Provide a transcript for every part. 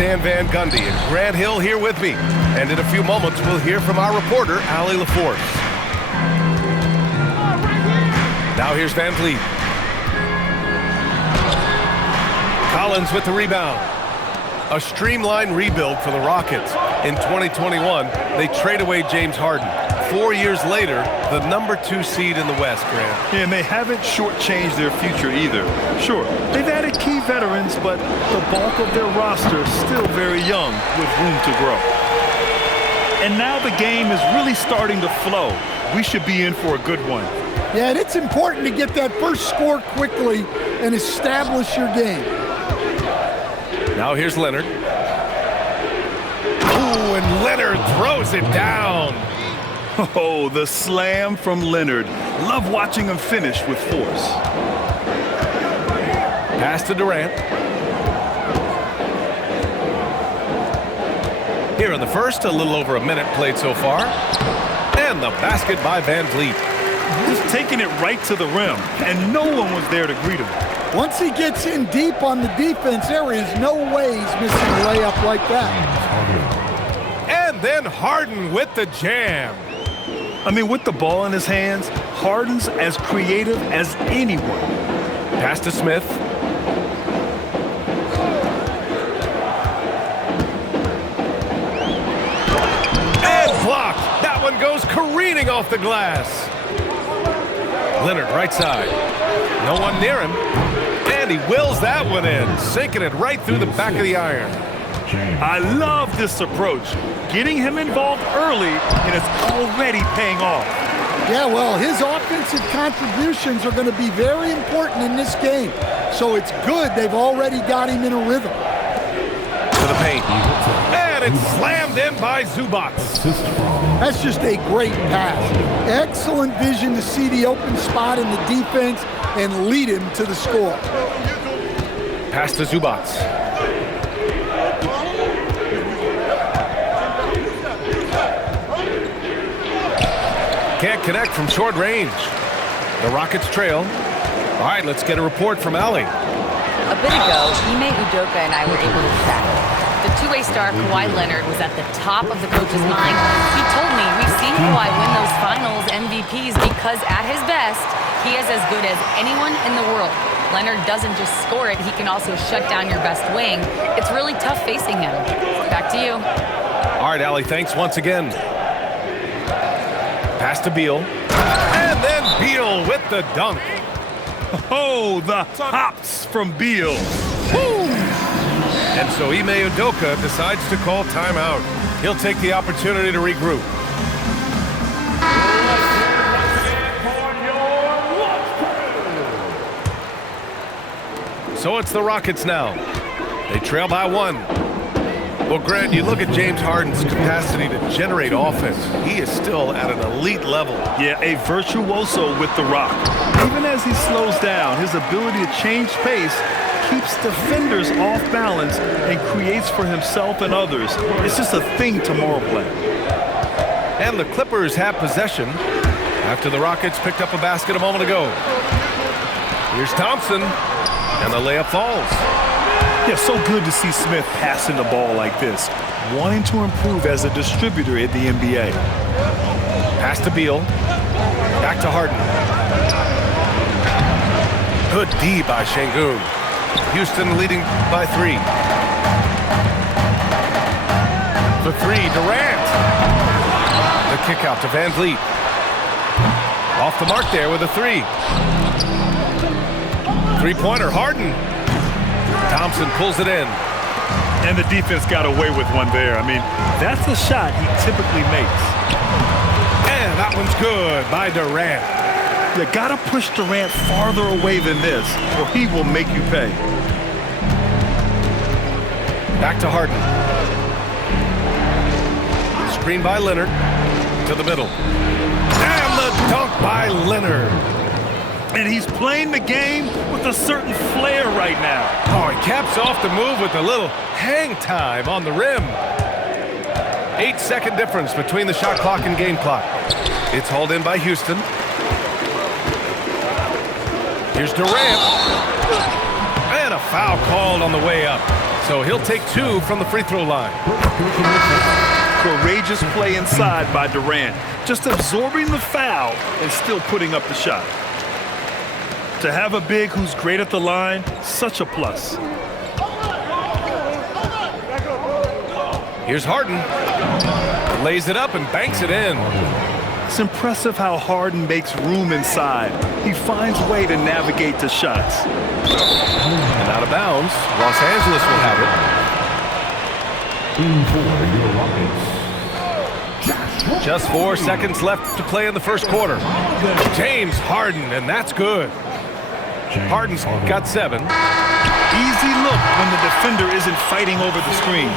Stan Van Gundy and Grant Hill here with me. And in a few moments, we'll hear from our reporter, Allie LaForce. Now here's Van Vliet. Collins with the rebound. A streamlined rebuild for the Rockets. In 2021, they trade away James Harden. 4 years later, the #2 seed in the West, Grant. Yeah, and they haven't shortchanged their future either. Sure, they've added key veterans, but the bulk of their roster is still very young with room to grow. And now the game is really starting to flow. We should be in for a good one. Yeah, and it's important to get that first score quickly and establish your game. Now here's Leonard. Ooh, and Leonard throws it down. Oh, the slam from Leonard. Love watching him finish with force. Pass to Durant. Here in the first, a little over a minute played so far. And the basket by Van Vliet. Just taking it right to the rim, and no one was there to greet him. Once he gets in deep on the defense, there is no way he's missing a layup like that. And then Harden with the jam. I mean, with the ball in his hands, Harden's as creative as anyone. Pass to Smith. And blocked. That one goes careening off the glass. Leonard, right side. No one near him. And he wills that one in, sinking it right through the back of the iron. I love this approach. Getting him involved early, and it's already paying off. Yeah, well, his offensive contributions are going to be very important in this game. So it's good they've already got him in a rhythm. To the paint. And it's slammed in by Zubac. That's just a great pass. Excellent vision to see the open spot in the defense and lead him to the score. Pass to Zubac. Can't connect from short range. The Rockets trail. All right, let's get a report from Allie. A bit ago, Ime Udoka and I were able to chat. The two-way star Kawhi Leonard was at the top of the coach's mind. He told me we've seen Kawhi win those finals MVPs because at his best, he is as good as anyone in the world. Leonard doesn't just score it, he can also shut down your best wing. It's really tough facing him. Back to you. All right, Allie, thanks once again. Pass to Beal. And then Beal with the dunk. Oh, the hops from Beal. Woo! And so Ime Udoka decides to call timeout. He'll take the opportunity to regroup. So it's the Rockets now. They trail by 1. Well, Grant, you look at James Harden's capacity to generate offense. He is still at an elite level. Yeah, a virtuoso with the rock. Even as he slows down, his ability to change pace keeps defenders off balance and creates for himself and others. It's just a thing tomorrow play. And the Clippers have possession after the Rockets picked up a basket a moment ago. Here's Thompson, and the layup falls. Yeah, so good to see Smith passing the ball like this, wanting to improve as a distributor in the NBA. Pass to Beal. Back to Harden. Good D by Şengün. Houston leading by 3. For 3, Durant. The kick out to Van Vliet. Off the mark there with a 3. Three-pointer, Harden. Thompson pulls it in. And the defense got away with one there. I mean, that's a shot he typically makes. And that one's good by Durant. You gotta push Durant farther away than this, or he will make you pay. Back to Harden. Screen by Leonard. To the middle. And the dunk by Leonard. And he's playing the game with a certain flair right now. Oh, he caps off the move with a little hang time on the rim. 8-second difference between the shot clock and game clock. It's hauled in by Houston. Here's Durant. And a foul called on the way up. So he'll take 2 from the free throw line. Courageous play inside by Durant. Just absorbing the foul and still putting up the shot. To have a big who's great at the line, such a plus. Here's Harden. Lays it up and banks it in. It's impressive how Harden makes room inside. He finds a way to navigate the shots. And out of bounds, Los Angeles will have it. Just 4 seconds left to play in the first quarter. James Harden, and that's good. Harden's got 7. Easy look when the defender isn't fighting over the screen.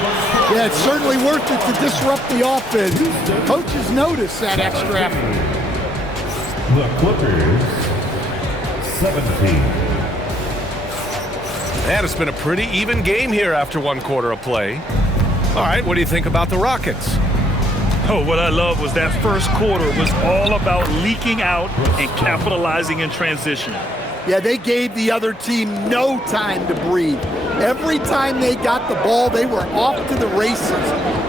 Yeah, it's certainly worth it to disrupt the offense. Coaches notice that extra effort. The Clippers, 17. And it's been a pretty even game here after 1 quarter of play. All right, what do you think about the Rockets? Oh, what I love was that first quarter was all about leaking out and capitalizing in transition. Yeah, they gave the other team no time to breathe. Every time they got the ball, they were off to the races.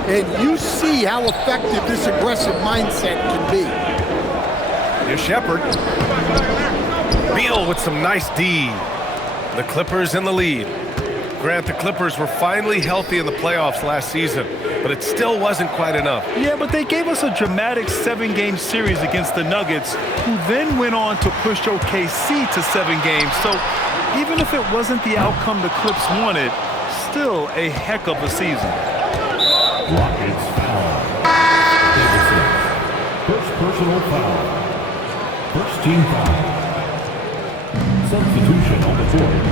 And you see how effective this aggressive mindset can be. Here's Shepherd. Beal with some nice D. The Clippers in the lead. Grant, the Clippers were finally healthy in the playoffs last season, but it still wasn't quite enough. Yeah, but they gave us a dramatic 7-game series against the Nuggets, who then went on to push OKC to 7 games. So even if it wasn't the outcome the Clips wanted, still a heck of a season. Rockets foul. First personal foul. First team foul. Substitution on the court.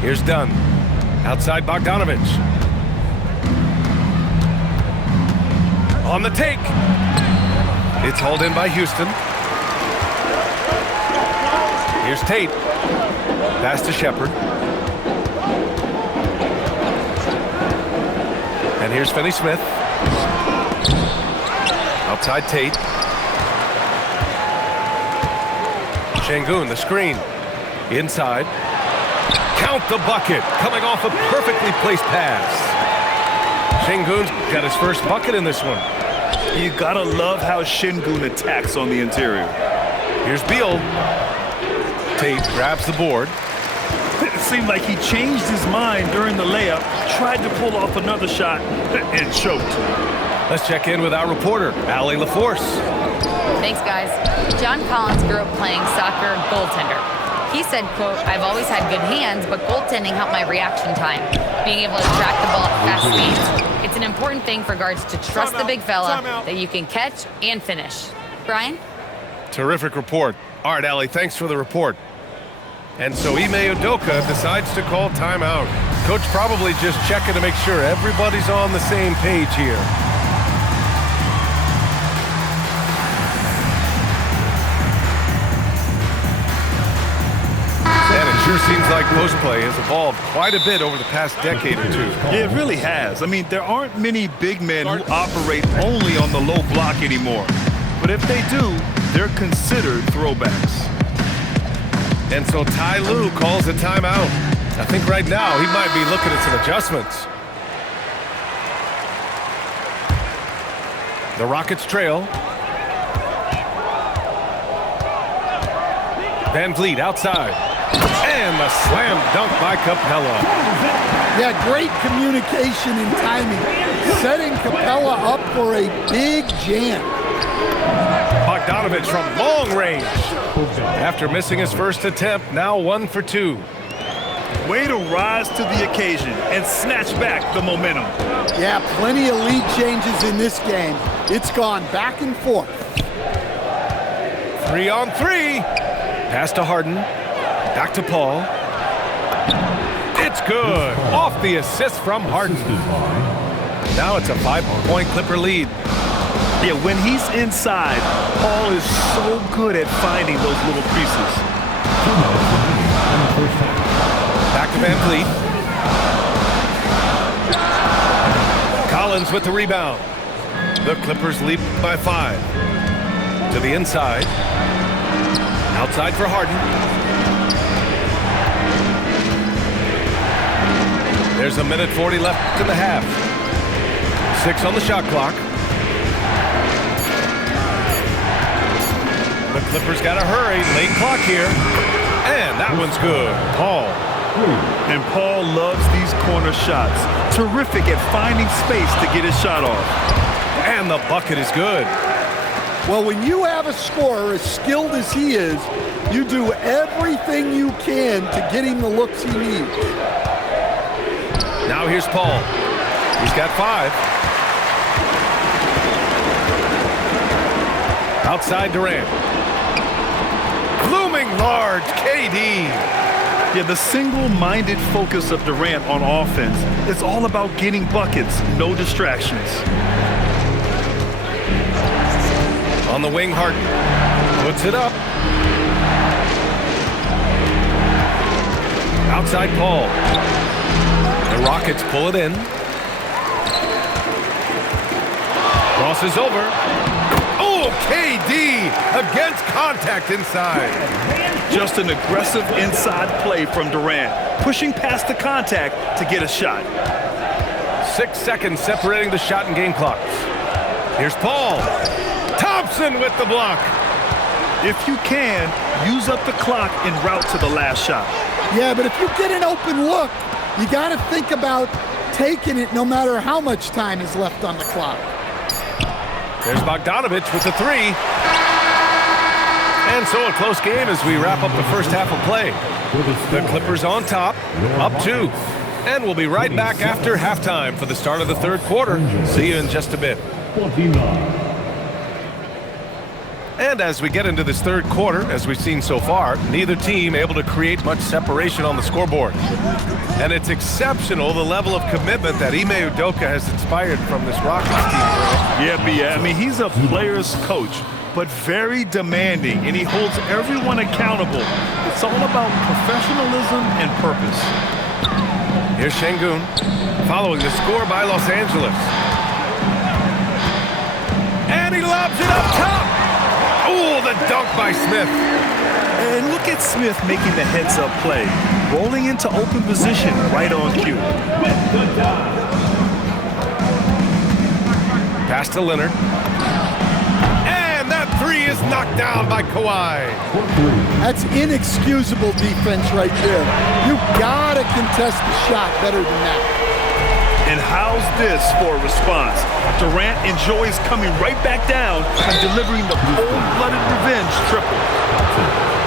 Here's Dunn. Outside Bogdanovic. On the take. It's hauled in by Houston. Here's Tate. Pass to Shepherd. And here's Finney-Smith. Outside Tate. Şengün, the screen. Inside. Count the bucket. Coming off a perfectly placed pass. Şengün's got his first bucket in this one. You gotta love how Şengün attacks on the interior. Here's Beal. Tate grabs the board. It seemed like he changed his mind during the layup, tried to pull off another shot, and choked. Let's check in with our reporter, Allie LaForce. Thanks, guys. John Collins grew up playing soccer goaltender. He said, quote, "I've always had good hands, but goaltending helped my reaction time. Being able to track the ball at fast speeds. It's an important thing for guards to trust the big fella that you can catch and finish." Brian? Terrific report. All right, Allie, thanks for the report. And so Ime Udoka decides to call timeout. Coach probably just checking to make sure everybody's on the same page here. And it sure seems like post play has evolved quite a bit over the past decade or two. Yeah, it really has. I mean, there aren't many big men who operate only on the low block anymore. But if they do, they're considered throwbacks. And so Ty Lue calls a timeout. I think right now he might be looking at some adjustments. The Rockets trail. Van Vliet outside. And the slam dunk by Capella. Yeah, great communication and timing. Setting Capella up for a big jam. Bogdanovic from long range. After missing his first attempt, now 1 for 2. Way to rise to the occasion and snatch back the momentum. Yeah, plenty of lead changes in this game. It's gone back and forth. 3 on 3. Pass to Harden. Back to Paul. It's good. Off the assist from Harden. Now it's a 5-point Clipper lead. Yeah, when he's inside, Paul is so good at finding those little creases. Back to Van Vliet. Collins with the rebound. The Clippers lead by 5. To the inside. Outside for Harden. There's a minute 40 left in the half. 6 on the shot clock. The Clippers got to hurry. Late clock here. And that one's good. Paul. And Paul loves these corner shots. Terrific at finding space to get his shot off. And the bucket is good. Well, when you have a scorer as skilled as he is, you do everything you can to get him the looks he needs. Now here's Paul. He's got 5. Outside Durant. Looming large, KD. Yeah, the single-minded focus of Durant on offense is all about getting buckets, no distractions. On the wing, Harden puts it up. Outside Paul. The Rockets pull it in. Crosses over. Oh, KD against contact inside. Just an aggressive inside play from Durant, pushing past the contact to get a shot. 6 seconds separating the shot and game clocks. Here's Paul. Thompson with the block. If you can, use up the clock en route to the last shot. Yeah, but if you get an open look, you got to think about taking it no matter how much time is left on the clock. There's Bogdanovich with the 3. And so a close game as we wrap up the first half of play. The Clippers on top, up 2. And we'll be right back after halftime for the start of the third quarter. See you in just a bit. 29. And as we get into this third quarter, as we've seen so far, neither team able to create much separation on the scoreboard. And it's exceptional the level of commitment that Ime Udoka has inspired from this Rockets team. Yeah, I mean, he's a player's coach, but very demanding, and he holds everyone accountable. It's all about professionalism and purpose. Here's Şengün, following the score by Los Angeles. And he lobs it up top. Oh, the dunk by Smith. And look at Smith making the heads-up play, rolling into open position right on cue. Pass to Leonard. And that 3 is knocked down by Kawhi. That's inexcusable defense right there. You gotta contest the shot better than that. And how's this for a response? Durant enjoys coming right back down and delivering the cold-blooded revenge triple.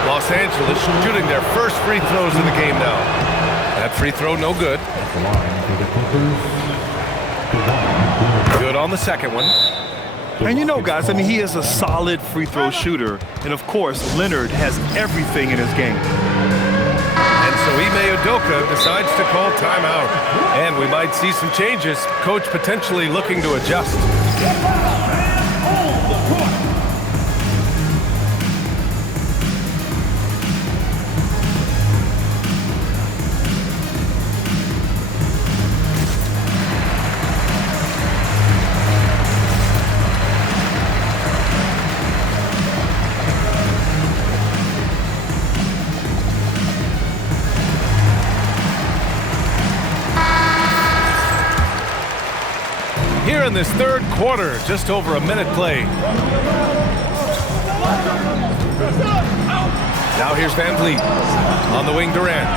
Los Angeles shooting their first free throws of the game now. That free throw no good. Good on the second one. And you know, guys, I mean, he is a solid free throw shooter. And, of course, Leonard has everything in his game. And so Ime Udoka decides to call timeout. And we might see some changes. Coach potentially looking to adjust. Here in this third quarter, just over a minute played. Now here's Van Vliet on the wing, Durant.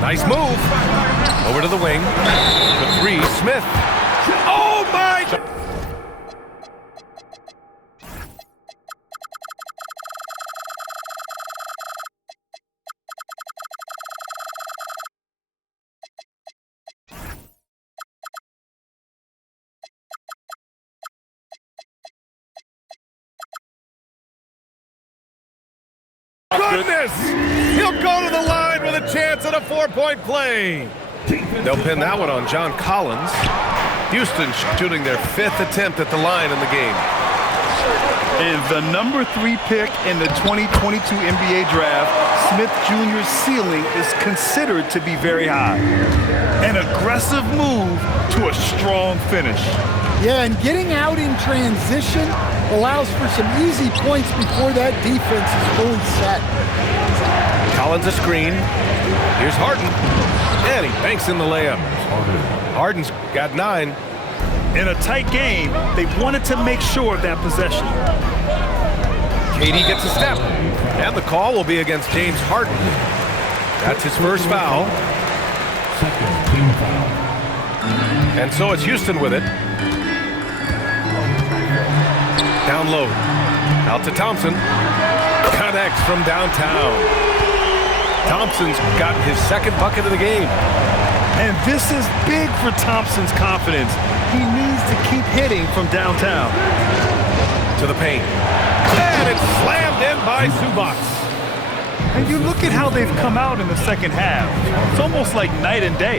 Nice move. Over to the wing. The 3, Smith. Oh my! Goodness! He'll go to the line with a chance at a 4-point play. They'll pin that one on John Collins. Houston shooting their 5th attempt at the line in the game. And the number 3 pick in the 2022 NBA draft, Smith Jr.'s ceiling is considered to be very high. An aggressive move to a strong finish. Yeah, and getting out in transition allows for some easy points before that defense is fully set. Collins a screen. Here's Harden. And he banks in the layup. Harden's got 9. In a tight game, they wanted to make sure of that possession. KD gets a step. And the call will be against James Harden. That's his first foul. Second team foul. And so it's Houston with it. Down low. Out to Thompson. Connects from downtown. Thompson's gotten his second bucket of the game. And this is big for Thompson's confidence. He needs to keep hitting from downtown. To the paint. And it's slammed in by Zubac. And you look at how they've come out in the second half. It's almost like night and day.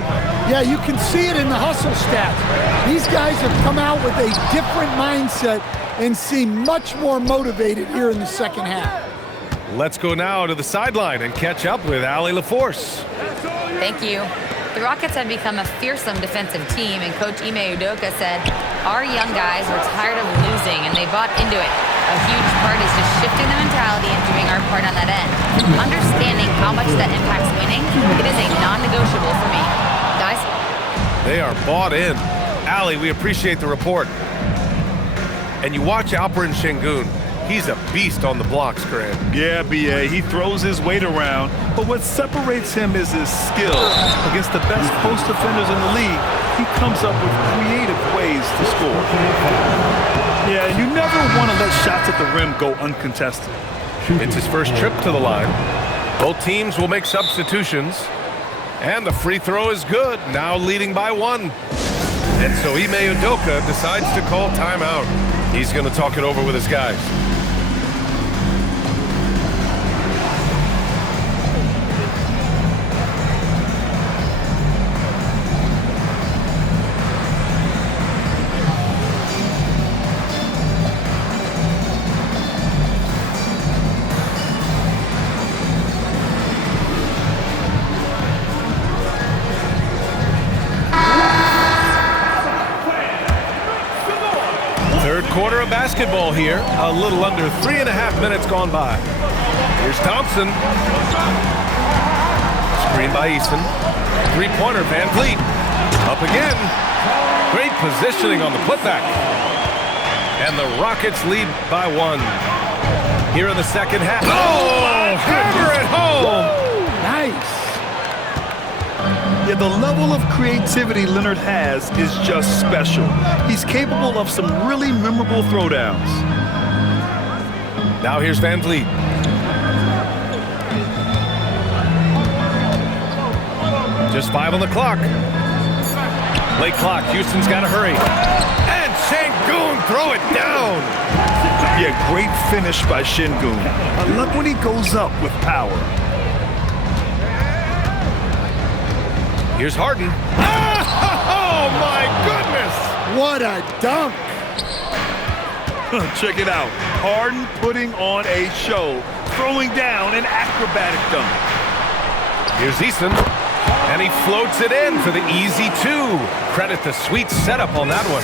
Yeah, you can see it in the hustle stats. These guys have come out with a different mindset and seem much more motivated here in the second half. Let's go now to the sideline and catch up with Allie LaForce. Thank you. The Rockets have become a fearsome defensive team, and Coach Ime Udoka said, our young guys were tired of losing, and they bought into it. A huge part is just shifting the mentality and doing our part on that end. Understanding how much that impacts winning, it is a non-negotiable for me. Guys? They are bought in. Allie, we appreciate the report. And you watch Alperen Şengün. He's a beast on the blocks, Grant. Yeah, B.A., he throws his weight around, but what separates him is his skill. Against the best post defenders in the league, he comes up with creative ways to score. Yeah, and you never want to let shots at the rim go uncontested. It's his first trip to the line. Both teams will make substitutions. And the free throw is good, now leading by 1. And so Ime Udoka decides to call timeout. He's going to talk it over with his guys. Quarter of basketball here. A little under 3.5 minutes gone by. Here's Thompson. Screen by Eason. Three-pointer, Van Vliet. Up again. Great positioning on the putback. And the Rockets lead by 1. Here in the second half. Oh, hammer it home. Nice. Yeah, the level of creativity Leonard has is just special. He's capable of some really memorable throwdowns. Now here's Van Vliet. Just 5 on the clock. Late clock. Houston's got to hurry. And Şengün throw it down. Yeah, great finish by Şengün. I love when he goes up with power. Here's Harden. Oh, my goodness! What a dunk. Check it out. Harden putting on a show, throwing down an acrobatic dunk. Here's Eason, and he floats it in for the easy 2. Credit the sweet setup on that one.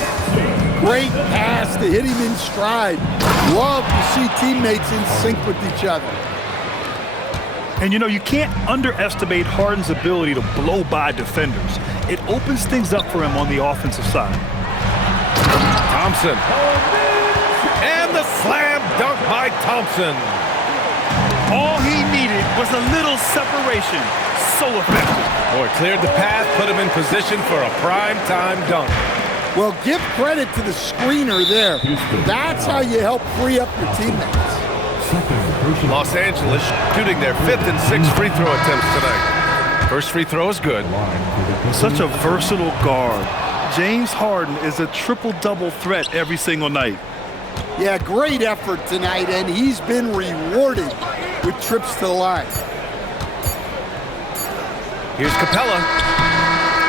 Great pass to hit him in stride. Love to see teammates in sync with each other. And you know, you can't underestimate Harden's ability to blow by defenders. It opens things up for him on the offensive side. Thompson. And the slam dunk by Thompson. All he needed was a little separation. So effective. Boy, cleared the path, put him in position for a prime-time dunk. Well, give credit to the screener there. That's how you help free up your teammates. Los Angeles shooting their 5th and 6th free throw attempts tonight. First free throw is good. Such a versatile guard. James Harden is a triple-double threat every single night. Yeah, great effort tonight, and he's been rewarded with trips to the line. Here's Capella.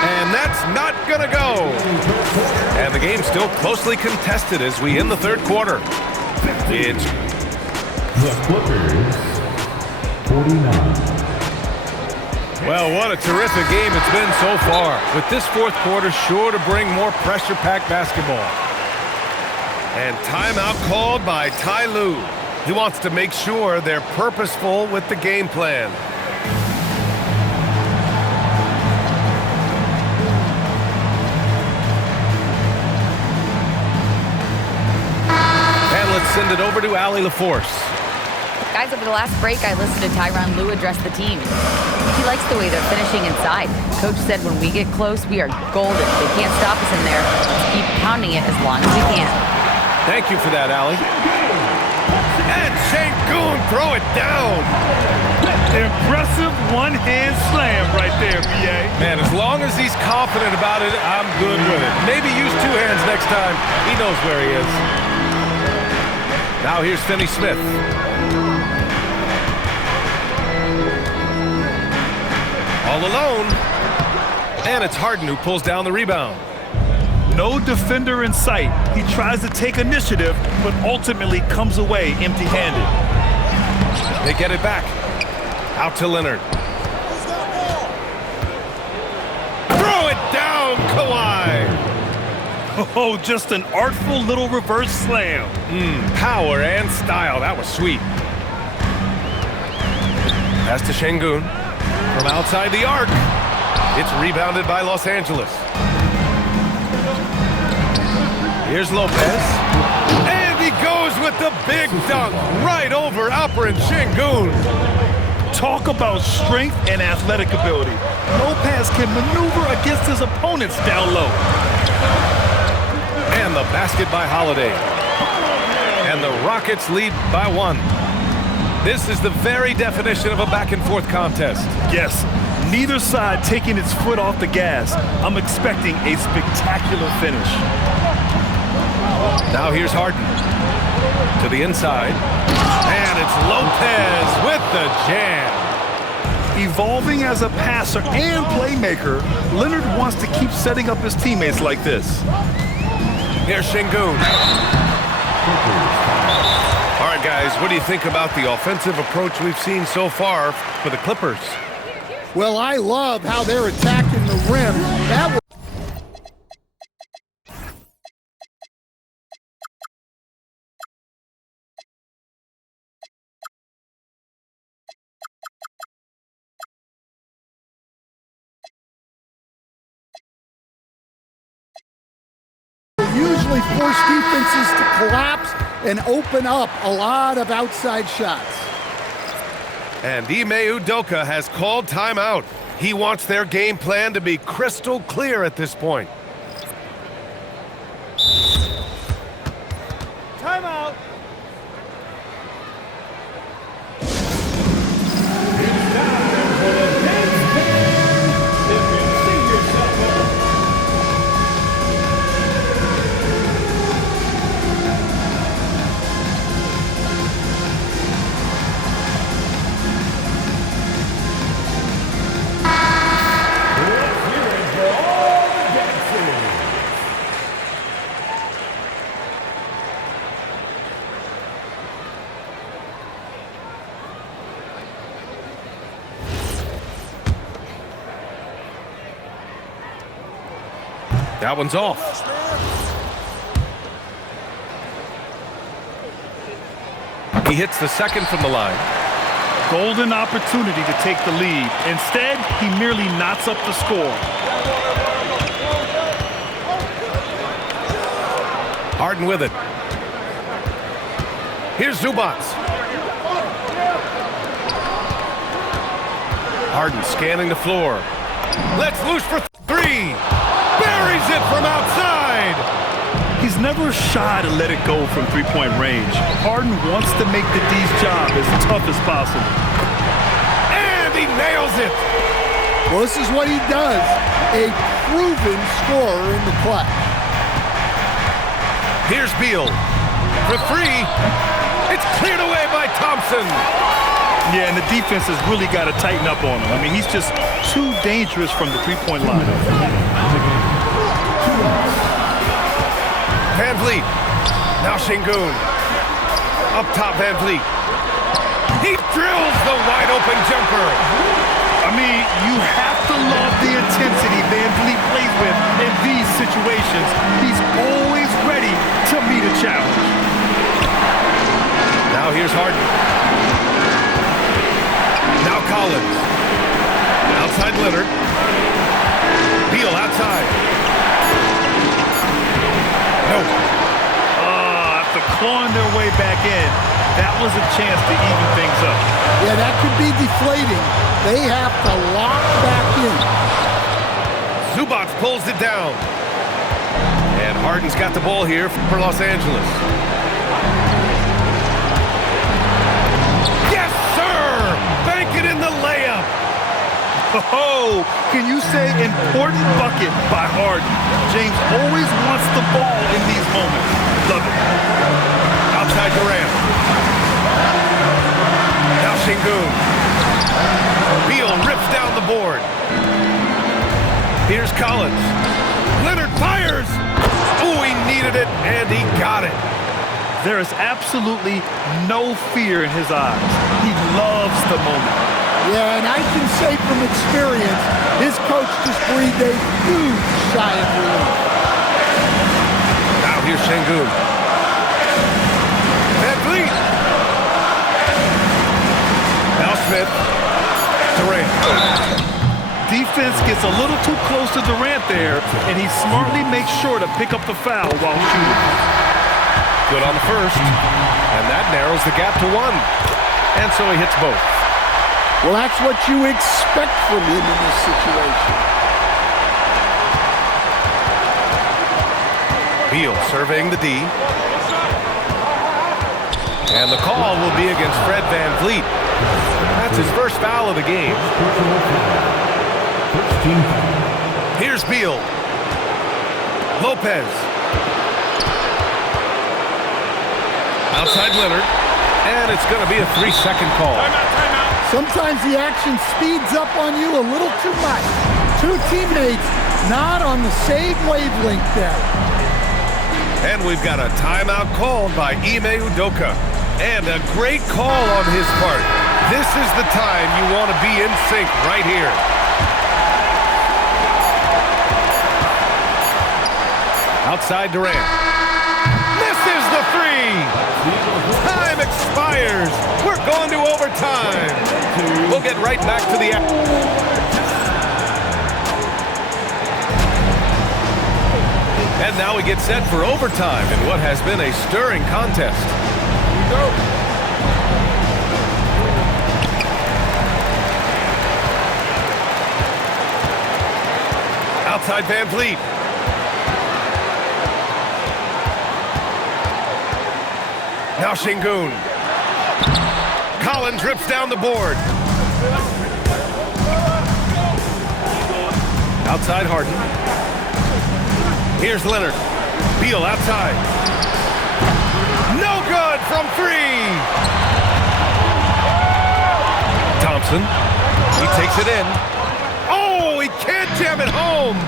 And that's not going to go. And the game's still closely contested as we end the third quarter. It's The Clippers, 49. Well, what a terrific game it's been so far. With this fourth quarter sure to bring more pressure-packed basketball. And timeout called by Ty Lue. He wants to make sure they're purposeful with the game plan. send it over to Allie LaForce. Guys, over the last break, I listened to Tyronn Lue address the team. He likes the way they're finishing inside. Coach said when we get close, we are golden. They can't stop us in there. Let's keep pounding it as long as we can. Thank you for that, Allie. And Sengun throw it down. Impressive one-hand slam right there, B.A. Man, as long as he's confident about it, I'm good with it. Maybe use two hands next time. He knows where he is. Now here's Finney Smith. All alone. And it's Harden who pulls down the rebound. No defender in sight. He tries to take initiative, but ultimately comes away empty-handed. They get it back. Out to Leonard. Throw it down, Kawhi. Oh, just an artful little reverse slam. Power and style. That was sweet. Pass to Sengun. From outside the arc. It's rebounded by Los Angeles. Here's Lopez. And he goes with the big dunk right over Alperen Sengun. Talk about strength and athletic ability. Lopez can maneuver against his opponents down low. And the basket by Holiday. And the Rockets lead by 1. This is the very definition of a back-and-forth contest. Yes, neither side taking its foot off the gas. I'm expecting a spectacular finish. Now here's Harden. To the inside. And it's Lopez with the jam. Evolving as a passer and playmaker, Leonard wants to keep setting up his teammates like this. Here's Sengun. All right, guys, what do you think about the offensive approach we've seen so far for the Clippers? Well, I love how they're attacking the rim. That was usually force defenses to collapse and open up a lot of outside shots. And Ime Udoka has called timeout. He wants their game plan to be crystal clear at this point. Timeout. That one's off. He hits the second from the line. Golden opportunity to take the lead. Instead, he merely knots up the score. Harden with it. Here's Zubac. Harden scanning the floor. Let's loose for 3. Buries it from outside. He's never shy to let it go from three-point range. Harden wants to make the D's job as tough as possible. And he nails it. Well, this is what he does. A proven scorer in the clutch. Here's Beal. For 3. It's cleared away by Thompson. Yeah, and the defense has really got to tighten up on him. I mean, he's just too dangerous from the three-point line. Van Vliet. Now Sengun. Up top, Van Vliet. He drills the wide-open jumper. I mean, you have to love the intensity Van Vliet plays with in these situations. He's always ready to meet a challenge. Now here's Harden. Now Collins. Outside Leonard. Beal outside. No. After clawing their way way back in, that was a chance to even things up. Yeah, that could be deflating. They have to lock back in. Zubac pulls it down. And Harden's got the ball here for Los Angeles. Yes, sir! Bank it in the layup. Oh, can you say important bucket by Harden? James always wants the ball in these moments. Love it. Outside Durant. Now Şengün. Beal rips down the board. Here's Collins. Leonard fires. Ooh, he needed it, and he got it. There is absolutely no fear in his eyes. He loves the moment. Yeah, and I can say from experience, his coach just breathed a huge sigh of relief. Now here's Şengün. Van Vliet. Now Smith. Durant. Defense gets a little too close to Durant there, and he smartly makes sure to pick up the foul while shooting. Good on the first. And that narrows the gap to one. And so he hits both. Well, that's what you expect from him in this situation. Beal surveying the D. And the call will be against Fred Van Vliet. That's his first foul of the game. Here's Beal. Lopez. Outside Leonard. And it's going to be a 3-second call. Sometimes the action speeds up on you a little too much. Two teammates not on the same wavelength there. And we've got a timeout called by Ime Udoka. And a great call on his part. This is the time you want to be in sync right here. Outside Durant. Misses the three. Time expires. We're going to overtime. We'll get right back to the And now we get set for overtime in what has been a stirring contest. Here we go. Outside Van Vliet. Now Şengün. Collins rips down the board. Outside Harden. Here's Leonard. Beal outside. No good from three. Thompson. He takes it in. Oh, he can't jam it home.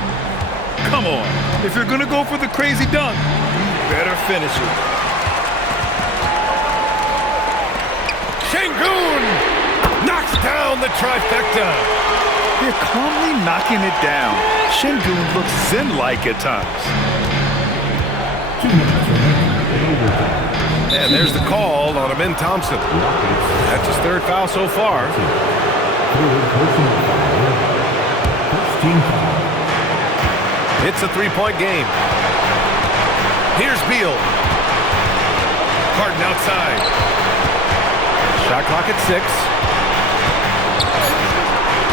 Come on. If you're going to go for the crazy dunk, you better finish it. Şengün knocks down the trifecta. They're calmly knocking it down. Şengün looks zen-like at times. And there's the call on Amin Thompson. That's his third foul so far. It's a three-point game. Here's Beal. Harden outside. Shot clock at 6.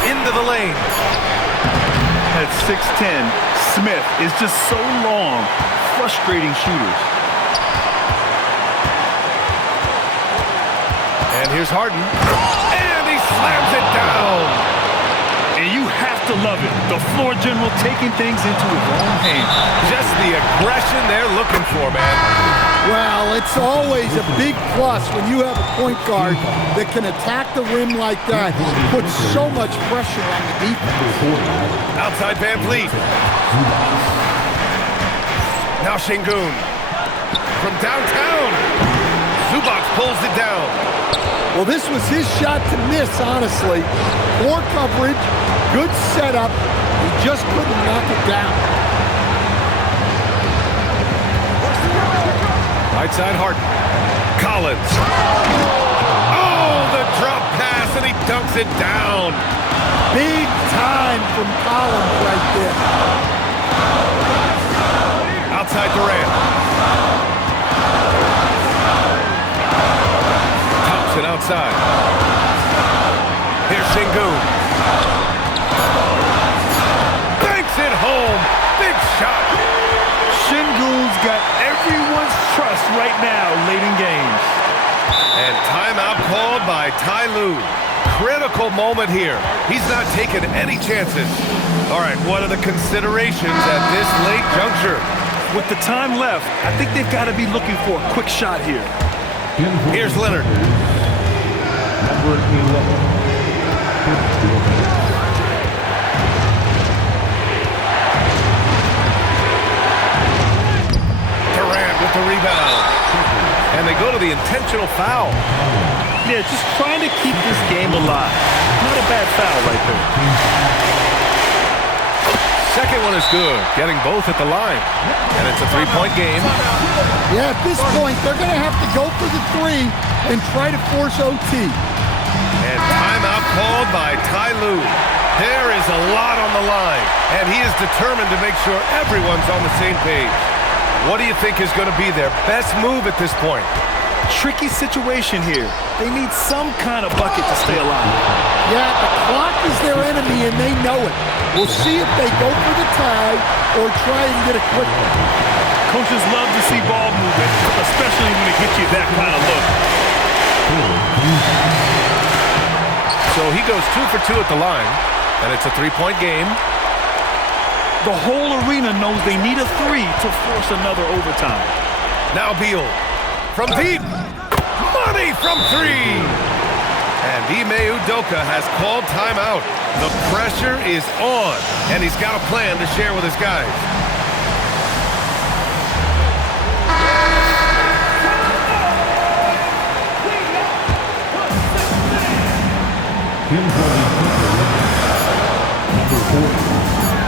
Into the lane. At 6'10", Smith is just so long, frustrating shooters. And here's Harden. And he slams it down. And you have to love it. The floor general taking things into his own hands. Just the aggression they're looking for, man. Well, it's always a big plus when you have a point guard that can attack the rim like that, put so much pressure on the defense. Outside Van Vliet. Now Şengün. From downtown. Zubac pulls it down. Well, this was his shot to miss, honestly. Poor coverage, good setup. He just couldn't knock it down. Right side Harden. Collins. Oh, the drop pass, and he dunks it down. Big time from Collins right there. Outside Durant. side. Here's Sengun. Banks it home. Big shot. Sengun's got everyone's trust right now late in games. And timeout called by Ty Lue. Critical moment here. He's not taking any chances. All right, what are the considerations at this late juncture? With the time left, I think they've got to be looking for a quick shot here. Here's Leonard. Number 11. Durant with the rebound. And they go to the intentional foul. Yeah, just trying to keep this game alive. Not a bad foul right there. Second one is good, getting both at the line. And it's a three-point game. Yeah, at this point, they're going to have to go for the three and try to force OT. And timeout called by Ty Lue. There is a lot on the line, and he is determined to make sure everyone's on the same page. What do you think is going to be their best move at this point? Tricky situation here. They need some kind of bucket to stay alive. Yeah, the clock is their enemy, and they know it. We'll see if they go for the tie or try and get a quick one. Coaches love to see ball movement, especially when it gets you that kind of look. So he goes 2 for 2 at the line, and it's a three-point game. The whole arena knows they need a three to force another overtime. Now Beal from deep. Money from three. And Ime Udoka has called timeout. The pressure is on, and he's got a plan to share with his guys.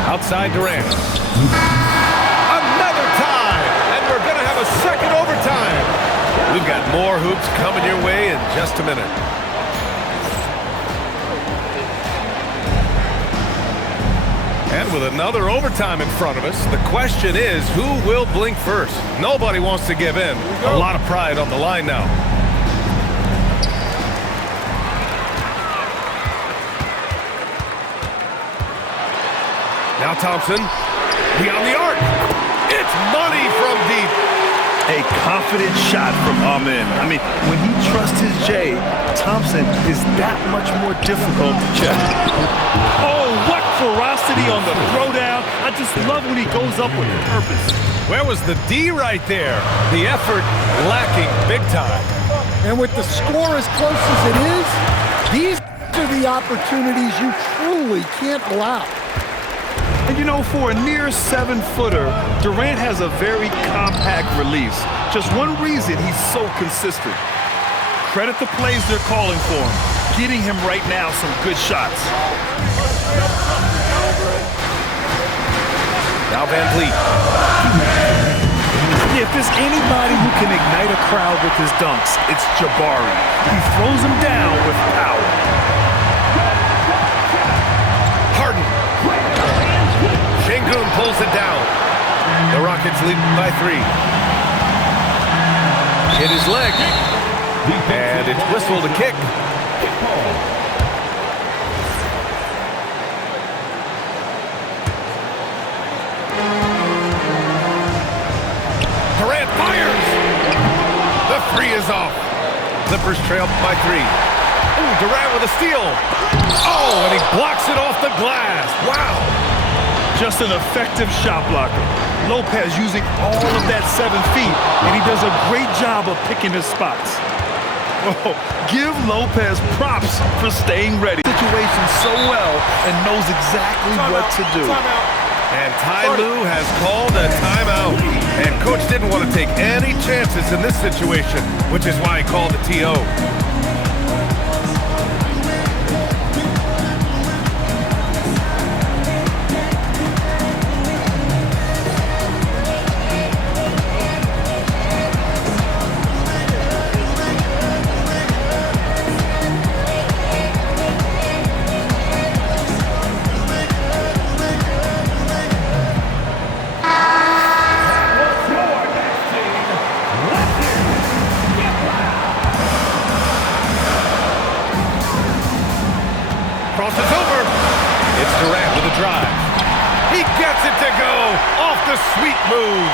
Outside Durant. Another tie, and we're going to have a second overtime. We've got more hoops coming your way in just a minute. And with another overtime in front of us, the question is, who will blink first? Nobody wants to give in. A lot of pride on the line now. Now Thompson, beyond the arc. It's money from deep. A confident shot from Amen. I mean, when he trusts his J, Thompson is that much more difficult to check. Oh, what ferocity on the throwdown. I just love when he goes up with purpose. Where was the D right there? The effort lacking big time. And with the score as close as it is, these are the opportunities you truly can't allow. And you know, for a near 7-footer, Durant has a very compact release. Just one reason he's so consistent. Credit the plays they're calling for him. Getting him right now some good shots. Now Van Vliet. If there's anybody who can ignite a crowd with his dunks, it's Jabari. He throws them down with power. Harden. Sengun pulls it down. The Rockets lead by 3. Hit his leg. And it's whistled a kick. Durant fires. The three is off. Clippers trail by 3. Ooh, Durant with a steal. Oh, and he blocks it off the glass. Wow. Just an effective shot blocker. Lopez using all of that 7 feet, and he does a great job of picking his spots. Oh, give Lopez props for staying ready. Situation so well and knows exactly what to do. And Ty Lue has called a timeout. And Coach didn't want to take any chances in this situation, which is why he called the TO. sweet move.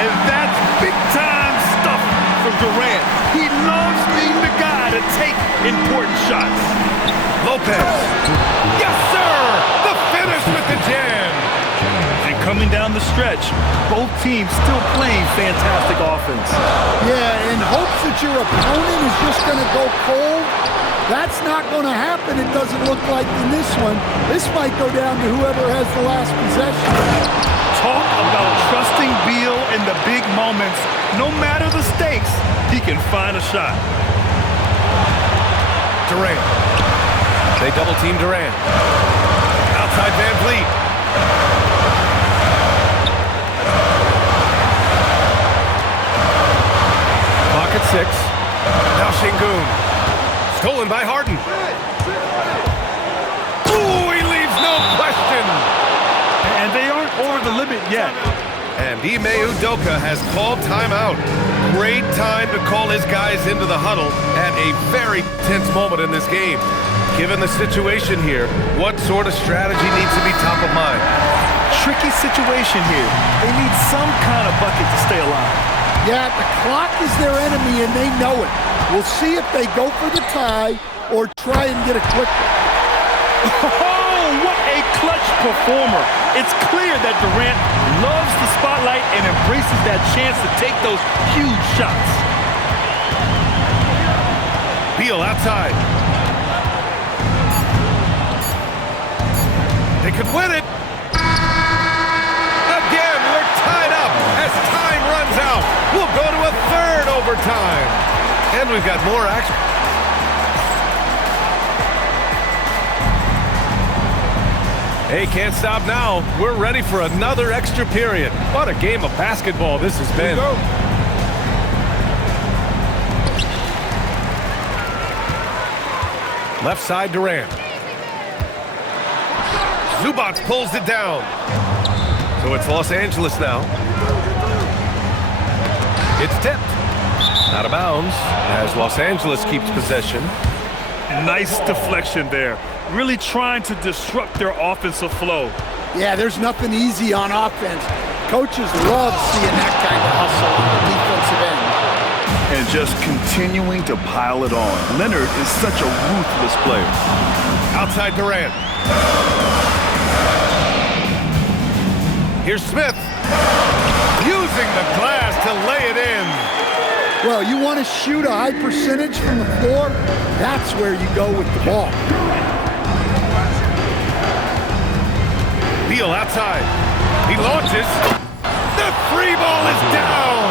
And that's big-time stuff from Durant. He loves being the guy to take important shots. Lopez. Yes, sir! The finish with the jam. And coming down the stretch, both teams still playing fantastic offense. Yeah, in hopes that your opponent is just going to go cold, that's not going to happen, it doesn't look like in this one. This might go down to whoever has the last possession. Talk about trusting Beal in the big moments. No matter the stakes, he can find a shot. Durant. They double-team Durant. Outside Van Vliet. Clock at 6. Now Şengün. Stolen by Harden. Ooh, he leaves no question. And they aren't over the limit yet. And Ime Udoka has called timeout. Great time to call his guys into the huddle at a very tense moment in this game. Given the situation here, what sort of strategy needs to be top of mind? Tricky situation here. They need some kind of bucket to stay alive. Yeah, the clock is their enemy and they know it. We'll see if they go for the tie or try and get a quick one. Oh, what a clutch performer. It's clear that Durant loves the spotlight and embraces that chance to take those huge shots. Beal outside. They could win it. Again, we're tied up as time runs out. We'll go to a third overtime. And we've got more action. Hey, can't stop now. We're ready for another extra period. What a game of basketball this has been. Left side Durant. Zubac pulls it down. So it's Los Angeles now. It's tipped. Out of bounds as Los Angeles keeps possession. Nice deflection there. Really trying to disrupt their offensive flow. Yeah, there's nothing easy on offense. Coaches love seeing that kind of hustle on the defensive end. And just continuing to pile it on. Leonard is such a ruthless player. Outside Durant. Here's Smith. Using the glass to lay it in. Well, you want to shoot a high percentage from the floor? That's where you go with the ball. Beal outside. He launches. The free ball is down.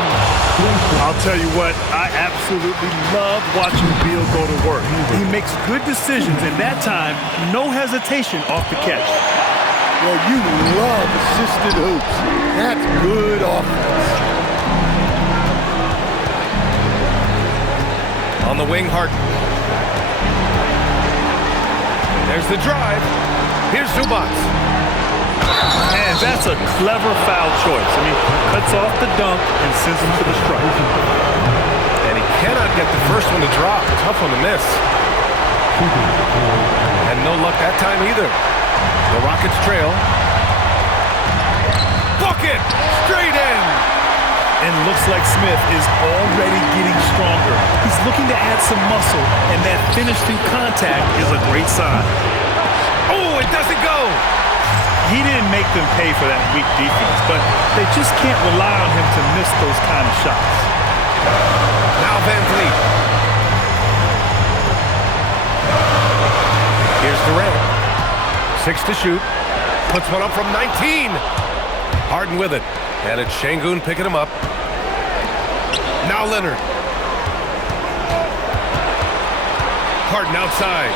I'll tell you what, I absolutely love watching Beal go to work. He makes good decisions, and that time, no hesitation off the catch. Well, you love assisted hoops. That's good offense. On the wing, Harden. There's the drive. Here's Zubac. And that's a clever foul choice. I mean, cuts off the dunk and sends him to the strike. And he cannot get the first one to drop. Tough one to miss. And no luck that time either. The Rockets trail. Bucket! Straight in! And looks like Smith is already getting stronger. He's looking to add some muscle, and that finish through contact is a great sign. Oh, it doesn't go! He didn't make them pay for that weak defense, but they just can't rely on him to miss those kind of shots. Now Van Vliet. Here's Durant. 6 to shoot. Puts one up from 19. Harden with it. And it's Şengün picking him up. Now Leonard. Harden outside.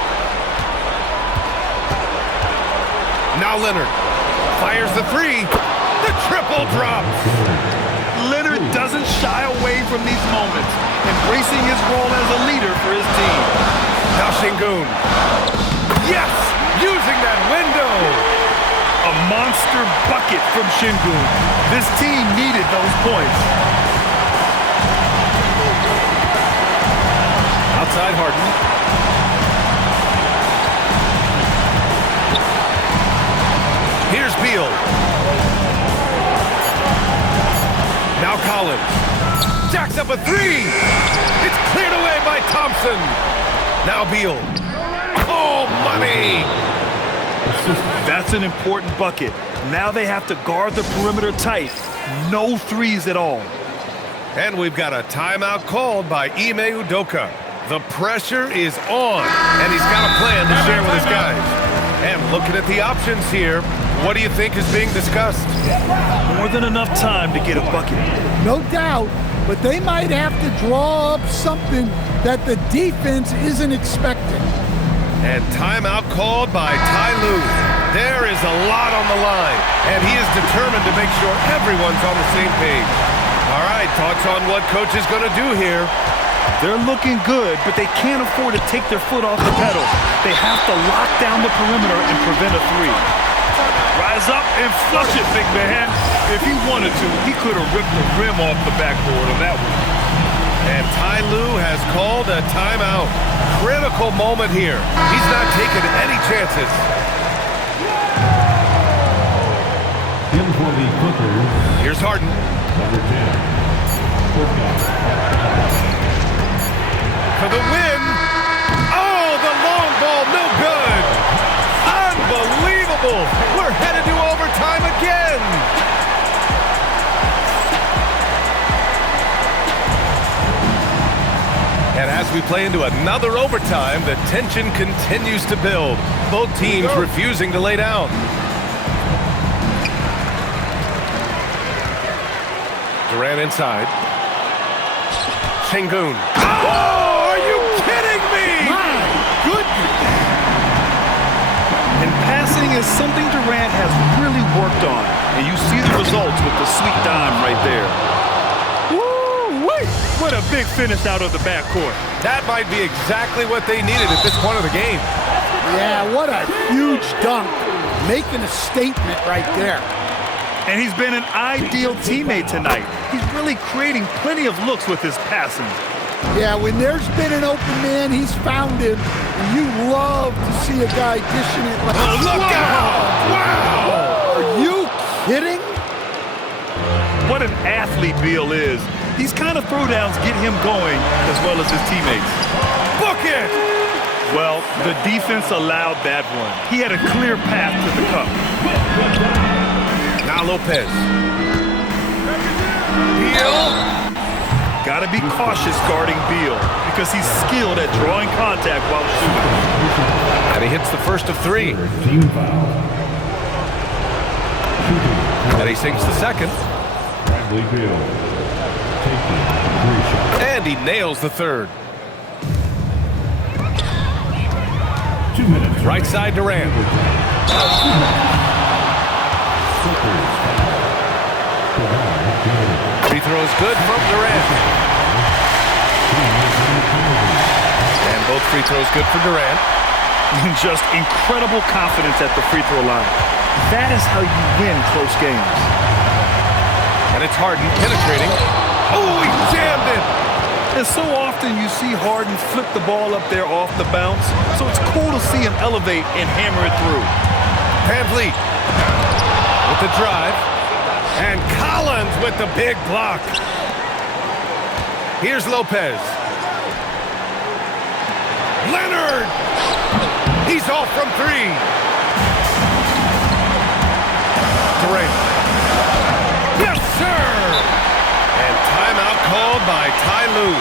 Now Leonard. Fires the three. The triple drops. Leonard doesn't shy away from these moments, embracing his role as a leader for his team. Now Şengün. Yes! Using that window. A monster bucket from Şengün. This team needed those points. Outside Harden. Here's Beal. Collins. Jacks up a three. It's cleared away by Thompson. Now Beal. Oh, money. That's an important bucket. Now they have to guard the perimeter tight. No threes at all. And we've got a timeout called by Ime Udoka. The pressure is on, and he's got a plan to share with his guys. And looking at the options here, what do you think is being discussed? More than enough time to get a bucket. No doubt, but they might have to draw up something that the defense isn't expecting. And timeout called by Ty Lue. There is a lot on the line, and he is determined to make sure everyone's on the same page. All right, thoughts on what coach is going to do here? They're looking good, but they can't afford to take their foot off the pedal. They have to lock down the perimeter and prevent a three. Rise up and flush it, big man. If he wanted to, he could have ripped the rim off the backboard on that one. And Ty Lue has called a timeout. Critical moment here. He's not taking any chances. In for the Clippers, Here's Harden. number 10. For the win. Oh, the long ball, no good. Unbelievable. We're headed to overtime again. And as we play into another overtime, the tension continues to build. Both teams refusing to lay down. Durant inside. Sengun. Oh, are you kidding me? My goodness! And passing is something Durant has really worked on. And you see the results with the sweet dime right there. Woo-wee! What a big finish out of the backcourt. That might be exactly what they needed at this point of the game. Yeah, what a huge dunk. Making a statement right there. And he's been an ideal teammate tonight. He's really creating plenty of looks with his passing. Yeah, when there's been an open man, he's found him. And you love to see a guy dishing it like Oh, look out! Wow! Are you kidding? What an athlete Beal is. These kind of throwdowns get him going as well as his teammates. Book it! Well, the defense allowed that one. He had a clear path to the cup. Now Lopez. Beal. Got to be cautious guarding Beal because he's skilled at drawing contact while shooting. And he hits the first of three. Team foul. And he sinks the second. Bradley Beal taking 3 shots. And he nails the third. 2 minutes. Right side Durant. Free throws good from Durant. And both free throws good for Durant. Just incredible confidence at the free throw line. That is how you win close games. And it's Harden penetrating. Oh, he jammed it. And so often you see Harden flip the ball up there off the bounce, so it's cool to see him elevate and hammer it through. VanVleet with the drive. And Collins with the big block. Here's Lopez. Leonard. He's off from three. Durant. Yes, sir. And timeout called by Ty Lue.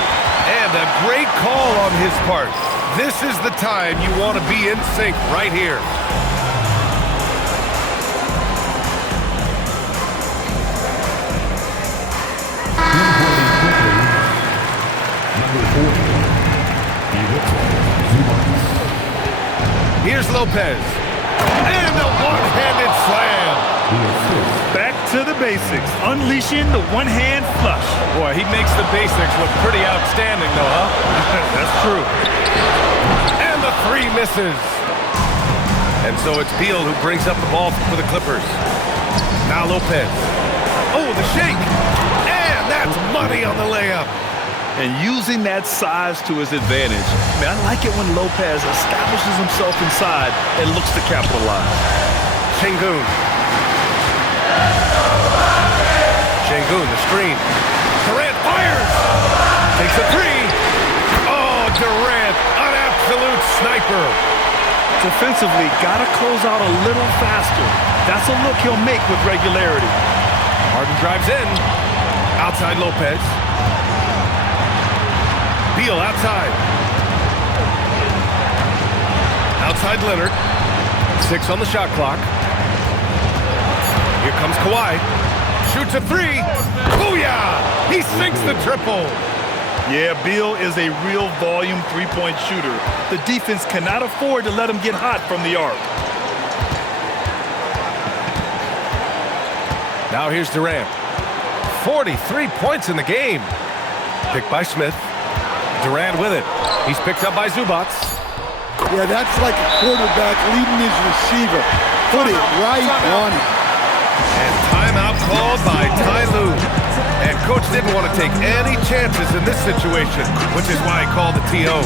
And a great call on his part. This is the time you want to be in sync right here. Here's Lopez. And a one-handed slam. Back to the basics, unleashing the one-hand flush. Boy, he makes the basics look pretty outstanding, though, huh? That's true. And the three misses. And so it's Beal who brings up the ball for the Clippers. Now Lopez. Oh, the shake. And that's money on the layup. And using that size to his advantage. Man, I like it when Lopez establishes himself inside and looks to capitalize. Sengun. Sengun, the screen. jumper. Defensively, got to close out a little faster. That's a look he'll make with regularity. Harden drives in. Outside Lopez. Beal outside. Outside Leonard. 6 on the shot clock. Here comes Kawhi. Shoots a 3. Booyah! He sinks the triple. Yeah, Beal is a real volume three-point shooter. The defense cannot afford to let him get hot from the arc. Now here's Durant. 43 points in the game. Picked by Smith. Durant with it. He's picked up by Zubac. Yeah, that's like a quarterback leading his receiver. Put it right on him. And timeout called by Ty Lue. And coach didn't want to take any chances in this situation, which is why he called the TO.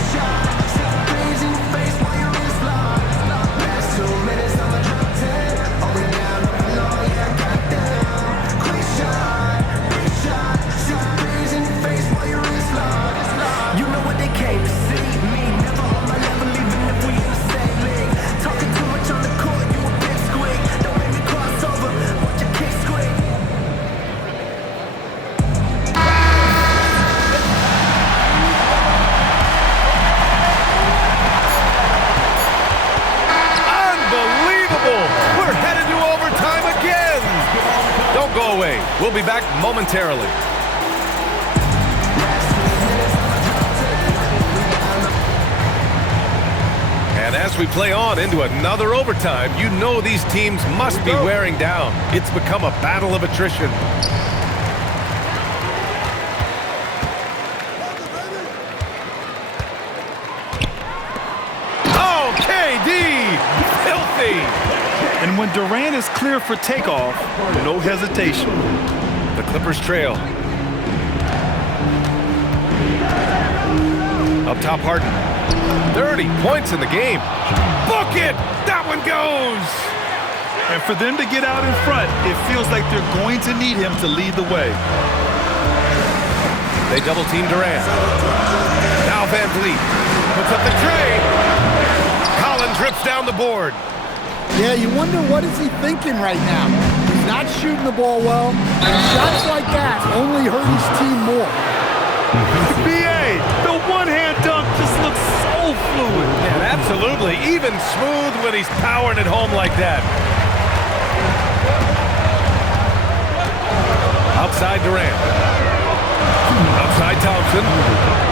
Go away. We'll be back momentarily. And as we play on into another overtime, you know these teams must be wearing down. It's become a battle of attrition. Oh, KD! Filthy! And when Durant is clear for takeoff, no hesitation. The Clippers trail. Up top, Harden. 30 points in the game. Book it! That one goes! And for them to get out in front, it feels like they're going to need him to lead the way. They double-team Durant. Now Van Vliet puts up the tray. Collins rips down the board. Yeah, you wonder what is he thinking right now. He's not shooting the ball well. Shots like that only hurt his team more. B.A., the one-hand dunk just looks so fluid. Yeah, absolutely. Even smooth when he's powering it home like that. Outside Durant. Outside Thompson.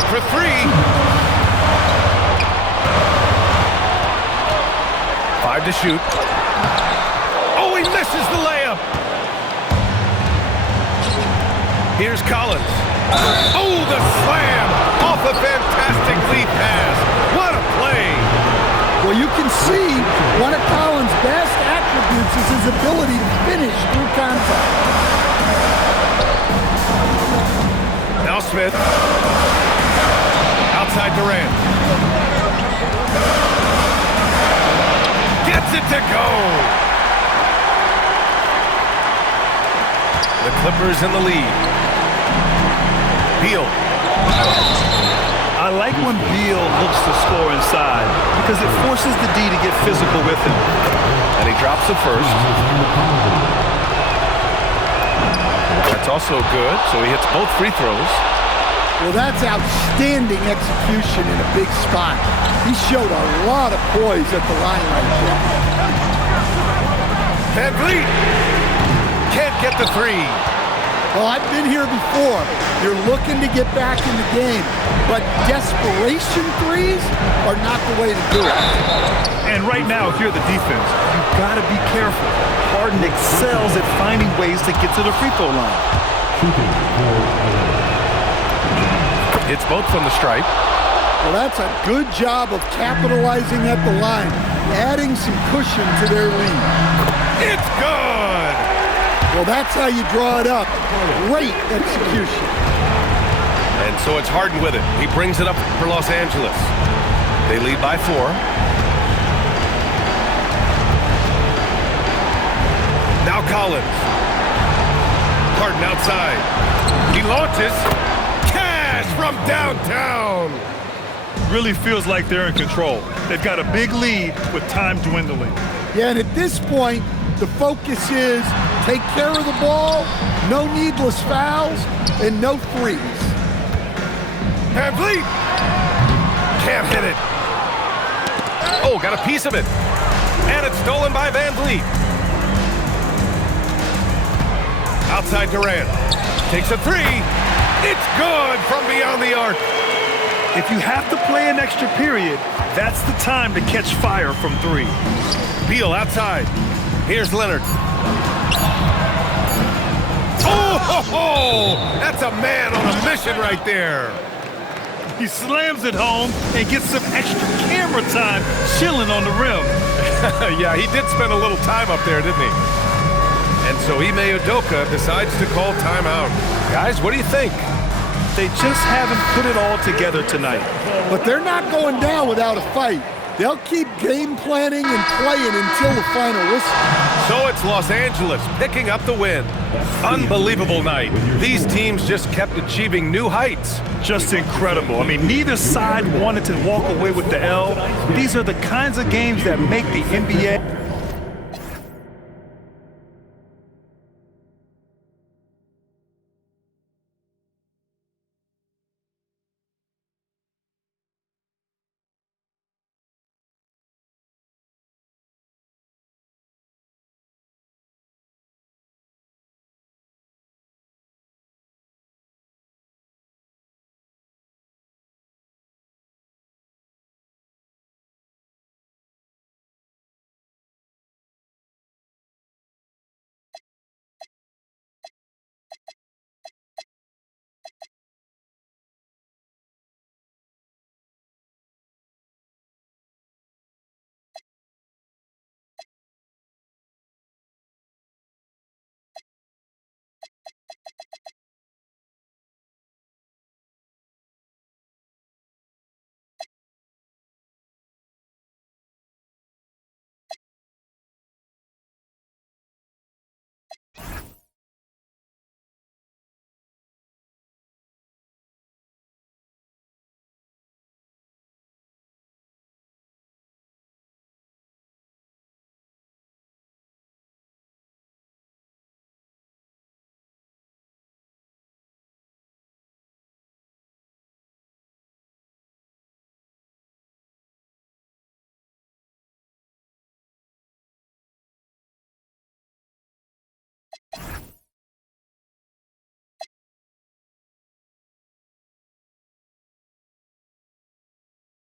For 3. 5 to shoot. Oh, he misses the layup. Here's Collins. Oh, the slam off a fantastic lead pass. What a play. Well, you can see one of Collins' best attributes is his ability to finish through contact. Now Smith. Outside Durant. Gets it to go. The Clippers in the lead. Beal. I like when Beal looks to score inside because it forces the D to get physical with him. And he drops it first. That's also good, so he hits both free throws. Well, that's outstanding execution in a big spot. He showed a lot of poise at the line right there. Van Vliet can't get the 3. Well, I've been here before. You're looking to get back in the game, but desperation threes are not the way to do it. And right now, if you're the defense, you've got to be careful. Harden excels at finding ways to get to the free throw line. It's both from the stripe. Well, that's a good job of capitalizing at the line, adding some cushion to their lead. It's good! Well, that's how you draw it up. Great execution. And so it's Harden with it. He brings it up for Los Angeles. They lead by 4. Now Collins. Harden outside. He launches. Cash from downtown. really feels like they're in control. They've got a big lead with time dwindling. Yeah, and at this point, the focus is take care of the ball, no needless fouls, and no threes. Van Vliet! Can't hit it. Oh, got a piece of it. And it's stolen by Van Vliet. Outside Durant. Takes a three. It's good from beyond the arc. If you have to play an extra period, that's the time to catch fire from three. Beal outside. Here's Leonard. Oh, ho, ho! That's a man on a mission right there. He slams it home and gets some extra camera time chilling on the rim. Yeah, he did spend a little time up there, didn't he? And so Ime Udoka decides to call timeout. Guys, what do you think? They just haven't put it all together tonight. But they're not going down without a fight. They'll keep game planning and playing until the final whistle. So it's Los Angeles picking up the win. Unbelievable night. These teams just kept achieving new heights. Just incredible. I mean, neither side wanted to walk away with the L. These are the kinds of games that make the NBA